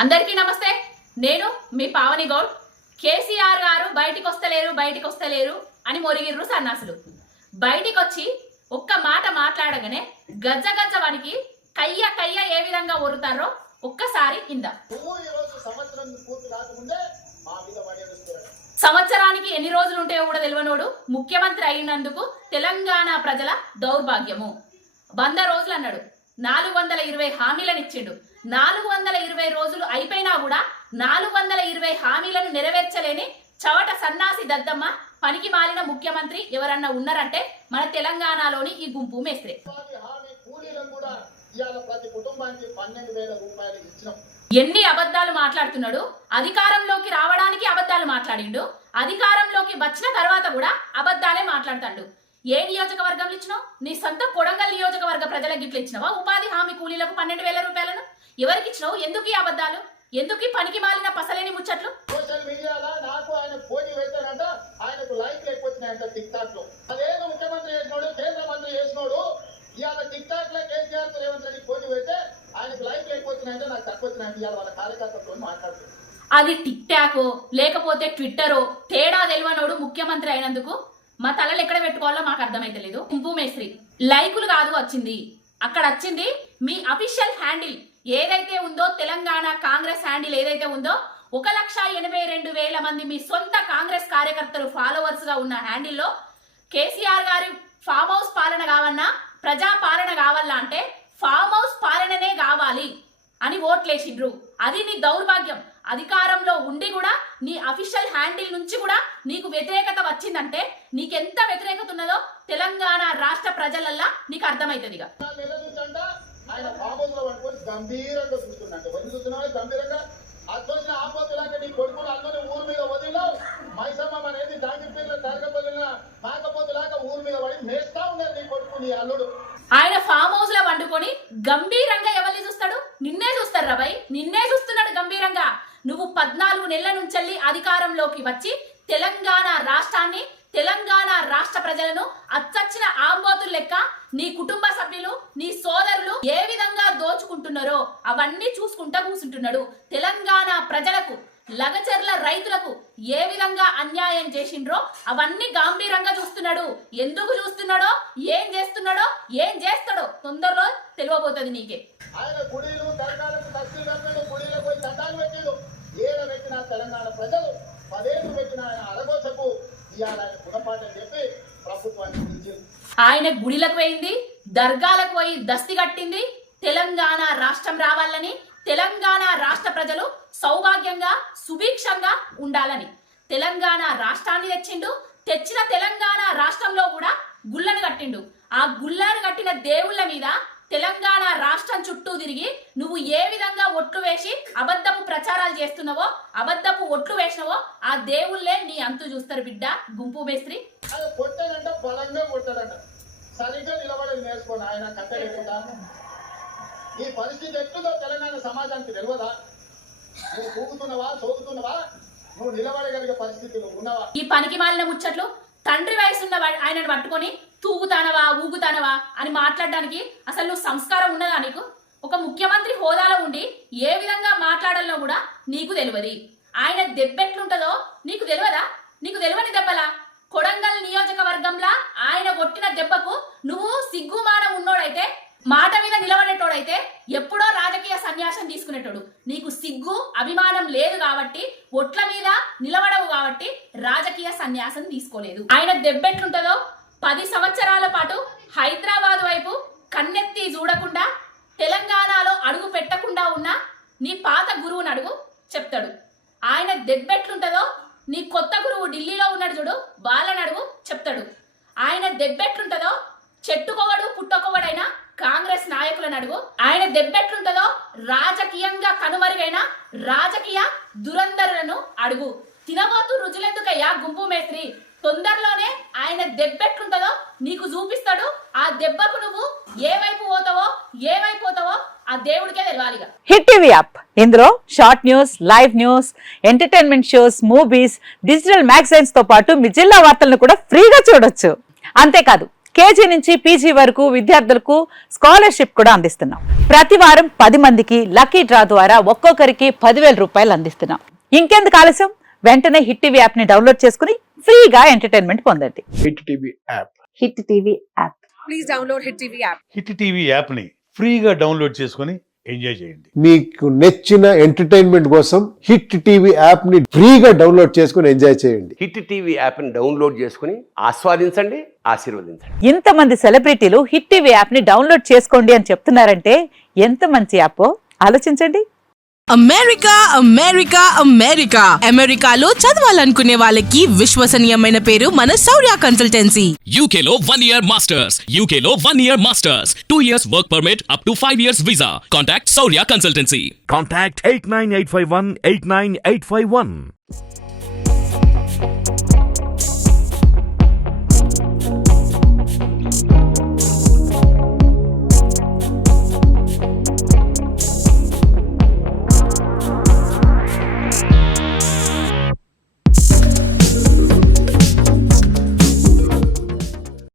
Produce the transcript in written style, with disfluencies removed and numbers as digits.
అందరికీ నమస్తే. నేను మీ పావని గౌడ్. కేసీఆర్ గారు బయటికి వస్తలేరు అని మొరిగిర్రు సన్నాసులు. బయటికి వచ్చి ఒక్క మాట మాట్లాడగానే గజ్జ వనికి కయ్య ఏ విధంగా ఒరుతారో ఒక్కసారి ఇందా. సంవత్సరానికి ఎన్ని రోజులు ఉంటాయో కూడా తెలియనోడు ముఖ్యమంత్రి అయినందుకు తెలంగాణ ప్రజల దౌర్భాగ్యము. 100 రోజులు అన్నాడు, 420 హామీలను ఇచ్చిండు. 420 రోజులు అయిపోయినా కూడా 420 హామీలను నెరవేర్చలేని చవట సన్నాసి దద్దమ్మ పనికి మాలిన ముఖ్యమంత్రి ఎవరన్నా ఉన్నారంటే మన తెలంగాణలోని ఈ గుంపు మేస్త్రే. ఎన్ని అబద్ధాలు మాట్లాడుతున్నాడు. అధికారంలోకి రావడానికి అబద్ధాలు మాట్లాడిండు, అధికారంలోకి వచ్చిన తర్వాత కూడా అబద్ధాలే మాట్లాడతాడు. ఏ నియోజకవర్గంలో ఇచ్చినావు? నీ సొంత కొడంగల్ నియోజకవర్గ ప్రజలకు గిట్ల ఇచ్చినావా? ఉపాధి హామీ కూలీలకు 12,000 రూపాయలను ఎవరికి ఇచ్చినావు? ఎందుకు ఈ అబద్ధాలు? ఎందుకు ఈ పనికి మాలిన పసలేని ముచ్చట్లు? సోషల్ మీడియాలో నాకు ఆయన పోటీ పెట్టారంట, ఆయనకు లైక్ లేకపోతున్నాయంట టిక్ టాక్ లో. అదేదో ముఖ్యమంత్రి చేసినోడు, కేంద్ర మంత్రి చేసినోడు ఇవాళ టిక్ టాక్ లో కేసీఆర్ రేవంత్ రెడ్డి పోటీ పెడితే ఆయనకు లైక్ లేకపోతున్నాయంటే నాకు తక్కువచ్చినాయంటే ఇవాళ వాళ్ళ కార్యకర్తలతో మాట్లాడుతుంది. అది టిక్ టాకో లేకపోతే ట్విట్టరో తేడా తెలియనోడు ముఖ్యమంత్రి అయినందుకు మా తలలు ఎక్కడ పెట్టుకోవాలో మాకు అర్థమైతలేదు. కుంపు మేస్త్రి లైకులు కాదు వచ్చింది, అక్కడ వచ్చింది మీ అఫీషియల్ హ్యాండిల్ ఏదైతే ఉందో, తెలంగాణ కాంగ్రెస్ హ్యాండిల్ ఏదైతే ఉందో 1,82,000 మంది మీ సొంత కాంగ్రెస్ కార్యకర్తలు ఫాలోవర్స్ గా ఉన్న హ్యాండిల్లో కేసీఆర్ గారి ఫామ్ హౌస్ పాలన కావన్నా, ప్రజా పాలన కావాలా అంటే ఫామ్ హౌస్ పాలననే కావాలి అని ఓట్లేసిండ్రు. అది నీ దౌర్భాగ్యం. అధికారంలో ఉండి కూడా నీ అఫీషియల్ హ్యాండిల్ నుంచి కూడా నీకు వ్యతిరేకత వచ్చిందంటే నీకెంత వ్యతిరేకత ఉన్నదో తెలంగాణ రాష్ట్ర ప్రజలల్లా నీకు అర్థమైతుంది. ఆయన ఫామ్ లో పట్టుకొని గంభీరంగా చూస్తున్నట్టు చూస్తున్నావు. గంభీరంగా అర్థం ఆపోతులాగా నీ కొడుకులు అందరూ ఊరు మీద వదిలినావు. మైసమ్మ అనేది దాగిపోయిన తరగబోదిన కాకపోతులాగా ఊరు మీద పడి మేస్తా ఉన్నారు నీ కొడుకు, నీ అల్లుడు. ఆయన ఫామ్ హౌస్ లో వండుకొని గంభీరంగా ఎవరిని చూస్తాడు? నిన్నే చూస్తారు రాబాయ్, నిన్నే చూస్తున్నాడు గంభీరంగా. నువ్వు 14 నెలల నుంచి అధికారంలోకి వచ్చి తెలంగాణ రాష్ట్రాన్ని, తెలంగాణ రాష్ట్ర ప్రజలను అచ్చచ్చిన ఆంబోతులు లెక్క నీ కుటుంబ సభ్యులు, నీ సోదరులు ఏ విధంగా దోచుకుంటున్నారో అవన్నీ చూసుకుంటా కూర్చుంటున్నాడు. తెలంగాణ ప్రజలకు, లగచర్ల రైతులకు ఏ విధంగా అన్యాయం చేసిండ్రో అవన్నీ గంభీరంగా చూస్తున్నాడు. ఎందుకు చూస్తున్నాడో, ఏం చేస్తున్నాడో, ఏం చేస్తాడో తొందరలో తెలియబోతుంది నీకే. ఆయన గుడిలు దర్గాలకు తస్సులు కట్టాడు, గుడిలో పోయి చట్టాలు పెట్టాడు. ఏడ పెట్టిన తెలంగాణ ప్రజలు 10 ఏళ్ళు పెట్టిన ఆయన అరగోసకు ఇవాళ ఆయన గుణపాఠం చెప్పి ప్రభుత్వాన్ని పిలిచింది. ఆయన గుడిలకు పోయింది, దర్గాలకు పోయి దస్తి కట్టింది. తెలంగాణ రాష్ట్రం రావాలని, తెలంగాణ రాష్ట్ర ప్రజలు సౌభాగ్యంగా సుభిక్షంగా ఉండాలని తెలంగాణ రాష్ట్రాన్ని తెచ్చిండు. తెచ్చిన తెలంగాణ రాష్ట్రంలో కూడా గుళ్ళను కట్టిండు. ఆ గుళ్ళను కట్టిన దేవుళ్ళ మీద తెలంగాణ రాష్ట్రం చుట్టూ తిరిగి నువ్వు ఏ విధంగా ఒట్లు వేసి అబద్ధపు ప్రచారాలు చేస్తున్నావో, అబద్ధపు ఒట్లు వేసినవో ఆ దేవుళ్ళే నీ అంతు చూస్తారు బిడ్డ గుంపు మేస్త్రి. ఆయన కొట్టాడంట, బలంగా కొట్టాడంట, సరిగ్గా నిలబడి నేర్చుకోండి. ఆయన కట్టలేకుండా ఈ పరిస్థితి ఎట్లుందో తెలంగాణ సమాజానికి తెలియదా? నువ్వు కూగుతున్నావా, సోగుతున్నావా, నువ్వు నిలబడగలిగే పరిస్థితులు ఉన్నావా? ఈ పనికి మాలిన ముచ్చట్లు తండ్రి వయసున్న ఆయనను పట్టుకొని తూగుతానవా, ఊగుతానవా అని మాట్లాడడానికి అసలు నువ్వు సంస్కారం ఉన్నదా నీకు? ఒక ముఖ్యమంత్రి హోదాలో ఉండి ఏ విధంగా మాట్లాడాలో కూడా నీకు తెలియదు. ఆయన దెబ్బెట్లుంటదో నీకు తెలియదా? నీకు తెలియని దెబ్బలా? కొడంగల్ నియోజకవర్గంలా ఆయన కొట్టిన దెబ్బకు నువ్వు సిగ్గుమానం ఉన్నోడైతే, మాట మీద నిలబడేటోడైతే ఎప్పుడో రాజకీయ సన్యాసం తీసుకునేటోడు. నీకు సిగ్గు అభిమానం లేదు కాబట్టి, ఒట్ల మీద నిలబడవు కాబట్టి రాజకీయ సన్యాసం తీసుకోలేదు. ఆయన దెబ్బెట్లుంటదో 10 సంవత్సరాల పాటు హైదరాబాద్ వైపు కన్నెత్తి చూడకుండా, తెలంగాణలో అడుగు పెట్టకుండా ఉన్న నీ పాత గురువుని అడుగు చెప్తాడు. ఆయన దెబ్బెట్లుంటదో నీ కొత్త గురువు ఢిల్లీలో ఉన్నాడు చూడు, వాళ్ళని అడుగు చెప్తాడు. ఆయన దెబ్బెట్లుంటదో చెట్టుకోవడు పుట్టకోవడైనా కాంగ్రెస్ నాయకులను అడుగు. ఆయన దెబ్బెట్లుంటదో రాజకీయంగా కనుమరుగైన రాజకీయ దురంధరులను అడుగు. తినబోతూ రుజులెందుకయ్యా గుంపు మేస్త్రి? తొందరలోనే ఆయన దెబ్బెట్లుంటదో నీకు చూపిస్తాడు. ఆ దెబ్బకు నువ్వు ఏ వైపు పోతావో ఆ దేవుడికే తెలియాలిగా. హిట్ టీవీ యాప్, ఇందులో short news, live news, entertainment shows, movies, digital magazines తో పాటు మీ జిల్లా వార్తలను కూడా ఫ్రీగా చూడొచ్చు. అంతేకాదు కేజీ నుంచి పీజీ వరకు విద్యార్థులకు స్కాలర్షిప్ కూడా అందిస్తున్నాం. ప్రతి వారం 10 మందికి లక్కీ డ్రా ద్వారా ఒక్కొక్కరికి 10,000 రూపాయలు అందిస్తున్నాం. ఇంకెందుకు ఆలస్యం, వెంటనే హిట్ టీవీ యాప్ ని డౌన్లోడ్ చేసుకుని ఫ్రీగా ఎంటర్టైన్మెంట్ పొందండి. Hit TV app. Hit TV app. Please download Hit TV app. Hit TV యాప్ని ఫ్రీగా డౌన్లోడ్ చేసుకొని ఎంజాయ్ చేయండి. మీకు నచ్చిన ఎంటర్టైన్మెంట్ కోసం హిట్ టీవీ యాప్ ని ఫ్రీగా డౌన్లోడ్ చేసుకుని ఎంజాయ్ చేయండి. హిట్ టీవీ యాప్ని డౌన్లోడ్ చేసుకుని ఆస్వాదించండి, ఆశీర్వదించండి. ఇంతమంది సెలబ్రిటీలు హిట్ టీవీ యాప్ ని డౌన్లోడ్ చేసుకోండి అని చెప్తున్నారంటే ఎంత మంచి యాప్ ఆలోచించండి. అమెరికా అమెరికా అమెరికా అమెరికాలో చదవాలనుకునే వాళ్ళకి విశ్వసనీయమైన పేరు మన శౌర్య consultancy. UK Law 1 Year Masters. UK Law 1 Year Masters. 2 years work permit up to 5 years visa. Contact Saurya Consultancy. Contact 89851 89851.